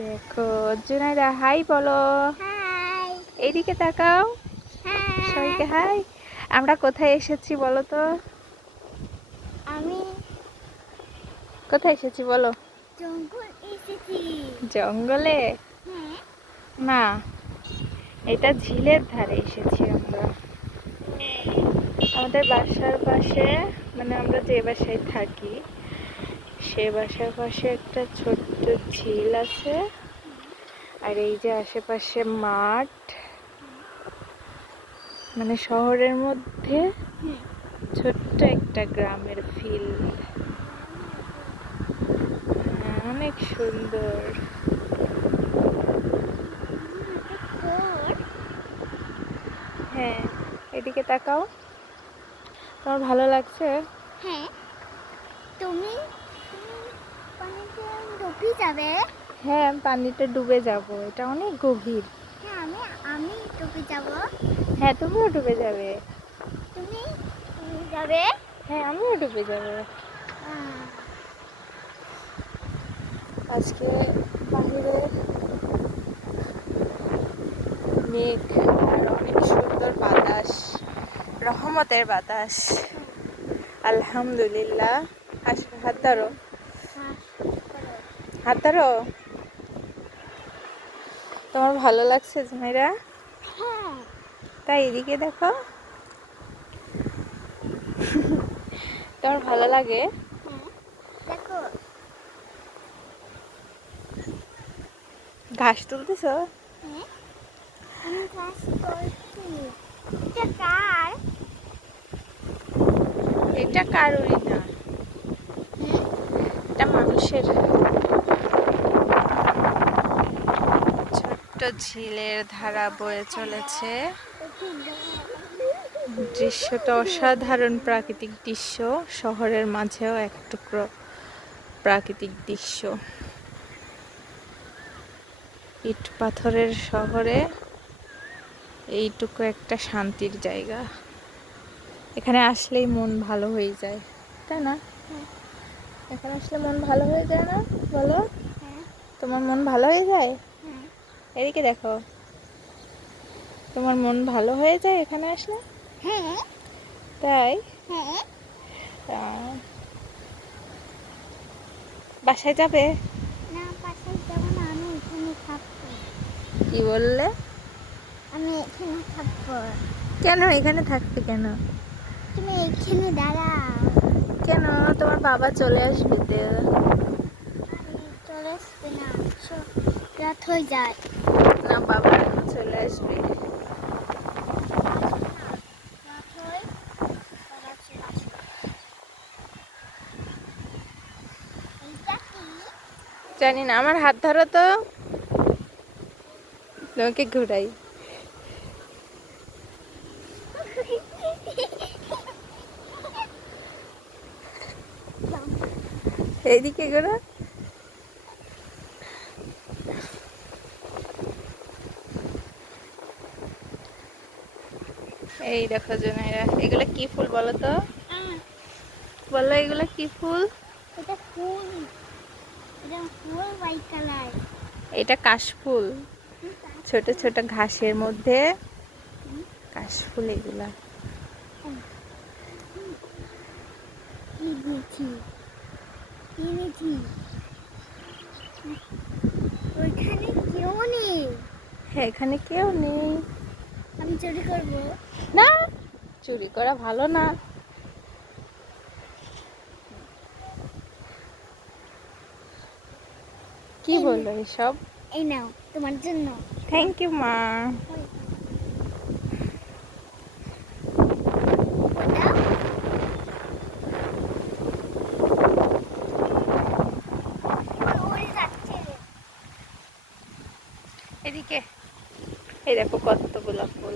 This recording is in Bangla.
দেখো জুনাইরা হাই বলো। হাই। এইদিকে তাকাও। হাই। সবাইকে হাই। আমরা কোথায় এসেছি বলো তো? আমি কোথায় এসেছি বলো? জঙ্গল এসেছি। জঙ্গলে? হ্যাঁ। না, এটা ঝিলের ধারে এসেছি আমরা। আমাদের বাসার পাশে, মানে আমরা যে বাসায় থাকি সে বাসার পাশে একটা ছোট্ট ঝিল আছে। আর এই যে আশেপাশে মাঠ, মানে শহরের মধ্যে ছোট্ট একটা গ্রামের ফিল। অনেক সুন্দর। হ্যাঁ, এদিকে তাকাও। তোমার ভালো লাগছে? হ্যাঁ। তুমি পানিতে ডুবে যাবে? হ্যাঁ, পানিতে ডুবে যাব, এটা অনেক গভীর। হ্যাঁ, আমি ডুবে যাব। হ্যাঁ, তুমিও ডুবে যাবে। তুমি যাবে? হ্যাঁ, আমিও ডুবে যাব। আজকে বাহিরে মেঘ আর অনেক সুন্দর বাতাস, রহমতের বাতাস। আলহামদুলিল্লাহ। হাত ধরো, হাত ধরো। তোমার ভালো লাগছে জুনাইরা? হ্যাঁ। তাই এদিকে দেখো। তোমার ভালো লাগে? হ্যাঁ, দেখো। ঘাস তুলতেছো? হ্যাঁ, আমি ঘাস করছি। এটা কার? এটা কারোরই না, এটা মানুষের। ছোট্ট ঝিলের ধারা বয়ে চলেছে। দৃশ্যটা অসাধারণ প্রাকৃতিক দৃশ্য, শহরের মাঝেও এক টুকরো প্রাকৃতিক দৃশ্য। ইট পাথরের শহরে এইটুকু একটা শান্তির জায়গা। এখানে আসলেই মন ভালো হয়ে যায়, তাই না? এখানে আসলে মন ভালো হয়ে যায় না বলো? তোমার মন ভালো হয়ে যায়? এদিকে দেখো, তোমার মন ভালো হয়ে যায় এখানে আসলে? হ্যাঁ। তাই? হ্যাঁ। বাসায় যাবে? না, বাসায় যাব না, আমি এখানে থাকবো। কি বললে? আমি এখানে থাকবো। কেন এখানে থাকবে কেন? তুমি এখানে দাঁড়াও। কেন? তোমার বাবা চলে আসবে তো। চলে আসবে না, রাত হয়ে যায়। না, বাবা এখন চলে আসবে। রাত হয়, বাবা চলে আসবে। এইটা কি? জানি না, আমার হাত ধরো তো, তোমাকে ঘুরাই। এইদিকে ঘোরো। এই দেখো জুনাইরা, এগুলো কি ফুল বলো তো? বলো এগুলো কি ফুল? এটা ফুল। এটা ফুল হোয়াইট কালার। এটা কাশফুল। ছোট ছোট ঘাসের মধ্যে কাশফুল এগুলা। ওইখানে কেউ নেই। হ্যাঁ, এখানে কেউ নেই। আমি চুরি করবো? না, চুরি করা ভালো না। কি বললো এসব? এই নাও, তোমার জন্য। থ্যাংক ইউ মা। এদিকে এই দেখো কতগুলো ফুল।